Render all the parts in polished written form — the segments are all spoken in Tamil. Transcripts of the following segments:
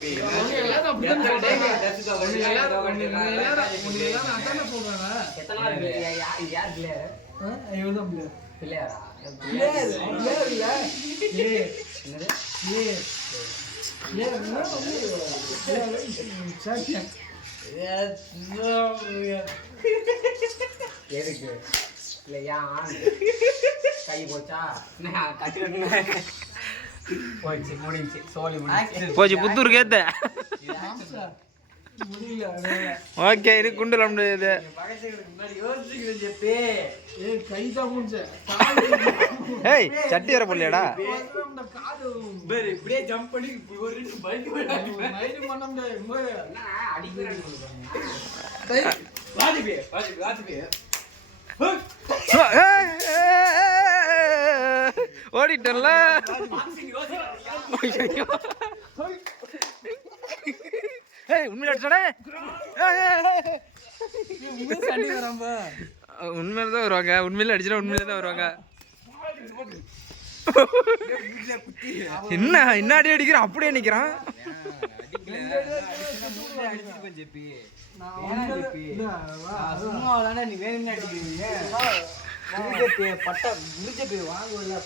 கை போச்சா போச்சு முடிஞ்சு சோழி போச்சு புத்தூருக்கு ஏத்த ஓகே இது குண்டல முடியாது ஏய் சட்டி வர போடலையாடா இப்படியே ஜம்ப் பண்ணி ஒரு பைக் ஓடிட்டல உண்மையில உண்மையில தான் வருவாங்க உண்மையில அடிச்சா உண்மையில தான் வருவாங்க என்ன என்ன அடி அடிக்கிறான் அப்படியே நிக்கிறான் நீ வேணும்னு அடிக்கிறீங்க பட்டா முடிஞ்ச போய் வாங்குவா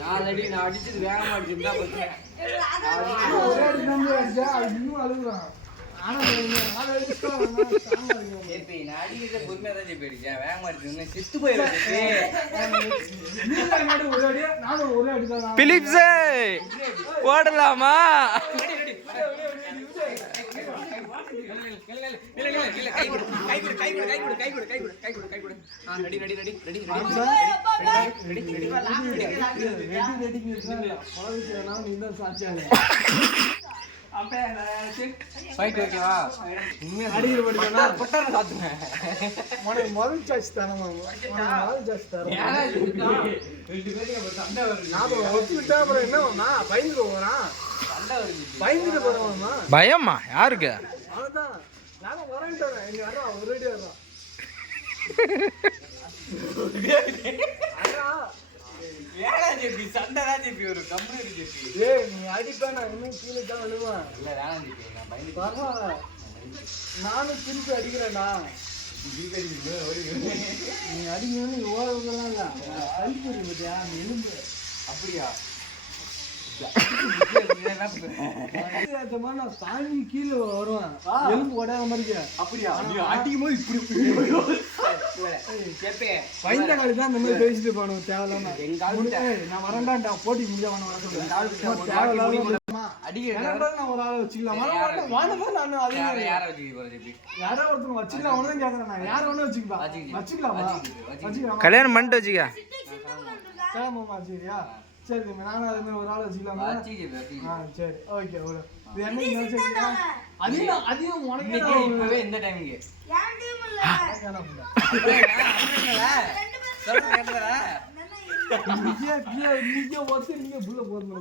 நாலு அடி நான் அடிச்சது வேகமா அடிச்சிருந்தா பிலிப்ஸே போடலாமா பயமா யாருக்கு நானும் திருப்பி அடிக்கிறேன்டா நீ அடிக்கணும்னு ஓடுறதுலாம் இல்ல கல்புரி பத்தியா நீ எலும்பு அப்படியா தாண்டி கீழே வருவேன் எலும்பு உடையாத மாதிரி அப்படியா அடிக்கும் போது இப்படி பயந்த காலி தான் இந்த மாதிரி பேசிட்டு போகணும் தேவையில்லாம நான் வரண்டான்டா போட்டி முடிஞ்ச தேவையில்லாம நான் ஒரு ஆளை வச்சுக்கலாம் யாரோ ஒருத்தர் வச்சுக்கலாம் அவனதான் கேட்கறேன் நான் யார வேணும் வச்சுக்கலாமா கல்யாணம் பண்ணிட்டு வச்சுக்க சரிமாமா சரியா சரி நானும் அது மாதிரி ஒரு ஆள் வச்சுக்கலாமா சரி ஓகே இது என்ன அதிகம் உனக்கு இந்த டைமுக்கு நீங்க புள்ள போறீங்க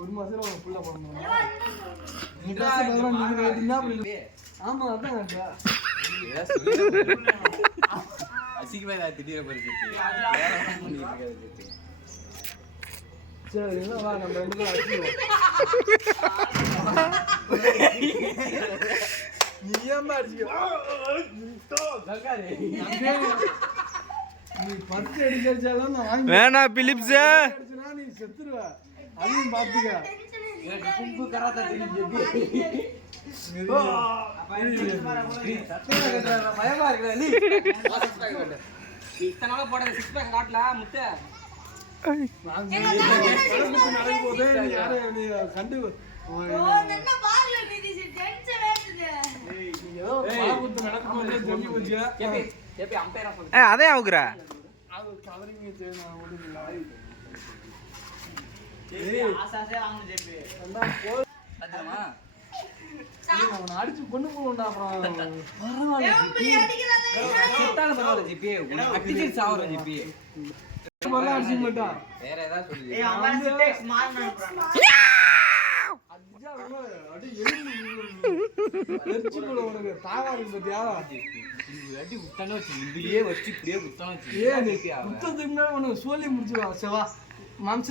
ஒரு மாசம் புள்ள போடணும் ஆமா அதான் அசிங்கமா திடீர் சரி வா நம்ம ரெண்டு பேரும் அடிச்சுவோம் நீ ஏமா அடிச்சுக்கோ நீ 10 அடிச்சாலும் நான் வாங்கி வேணா பிலிப்ஸ் நீ செத்துருவ அதையும் பாத்துக்க கும்பு கராத்தா பயமா இருக்கு நீ இத்தனை நாளா போட 6 பேக் காட்டல முட்டை அதே ஆகுற அடிச்சு கொண்டு போகணும்டா அப்புறம் வேற ஏதாவது அப்படியே எலும்பு எரிச்சு போட உனக்கு தாவா இருக்கு பாத்தியா விட்டானே வச்சு இதுலயே வச்சு இப்படியே விட்டானே ஏன் புத்தத்துக்கு முன்னாடி உனக்கு சோழி முடிச்சுவா செவா மாம்ச